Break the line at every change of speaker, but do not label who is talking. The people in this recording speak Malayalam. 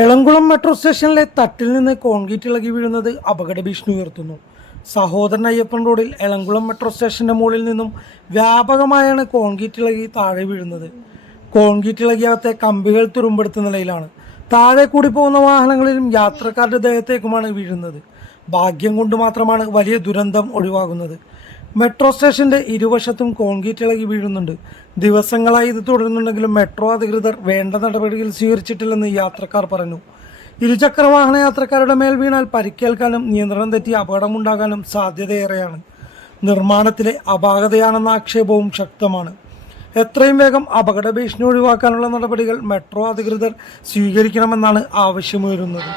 എളംകുളം മെട്രോ സ്റ്റേഷനിലെ തട്ടിൽ നിന്ന് കോൺക്രീറ്റ് ഇളകി വീഴുന്നത് അപകട ഭീഷണി ഉയർത്തുന്നു. സഹോദരൻ അയ്യപ്പൻ റോഡിൽ എളംകുളം മെട്രോ സ്റ്റേഷന്റെ മുകളിൽ നിന്നും വ്യാപകമായാണ് കോൺക്രീറ്റ് ഇളകി താഴെ വീഴുന്നത്. കോൺക്രീറ്റ് ഇളകിയകത്തെ കമ്പികൾ തുരുമ്പെടുത്ത നിലയിലാണ്. താഴെ കൂടി പോകുന്ന വാഹനങ്ങളിലും യാത്രക്കാരുടെ ദേഹത്തേക്കുമാണ് വീഴുന്നത്. ഭാഗ്യം കൊണ്ട് മാത്രമാണ് വലിയ ദുരന്തം ഒഴിവാകുന്നത്. മെട്രോ സ്റ്റേഷന്റെ ഇരുവശത്തും കോൺക്രീറ്റ് ഇളകി വീഴുന്നുണ്ട്. ദിവസങ്ങളായി ഇത് തുടരുന്നുണ്ടെങ്കിലും മെട്രോ അധികൃതർ വേണ്ട നടപടികൾ സ്വീകരിച്ചിട്ടില്ലെന്ന് യാത്രക്കാർ പറഞ്ഞു. ഇരുചക്ര വാഹന യാത്രക്കാരുടെ മേൽ വീണാൽ പരിക്കേൽക്കാനും നിയന്ത്രണം തെറ്റി അപകടമുണ്ടാകാനും സാധ്യതയേറെയാണ്. നിർമ്മാണത്തിലെ അപാകതയാണെന്ന ആക്ഷേപവും ശക്തമാണ്. എത്രയും വേഗം അപകട ഭീഷണി ഒഴിവാക്കാനുള്ള നടപടികൾ മെട്രോ അധികൃതർ സ്വീകരിക്കണമെന്നാണ് ആവശ്യമുയരുന്നത്.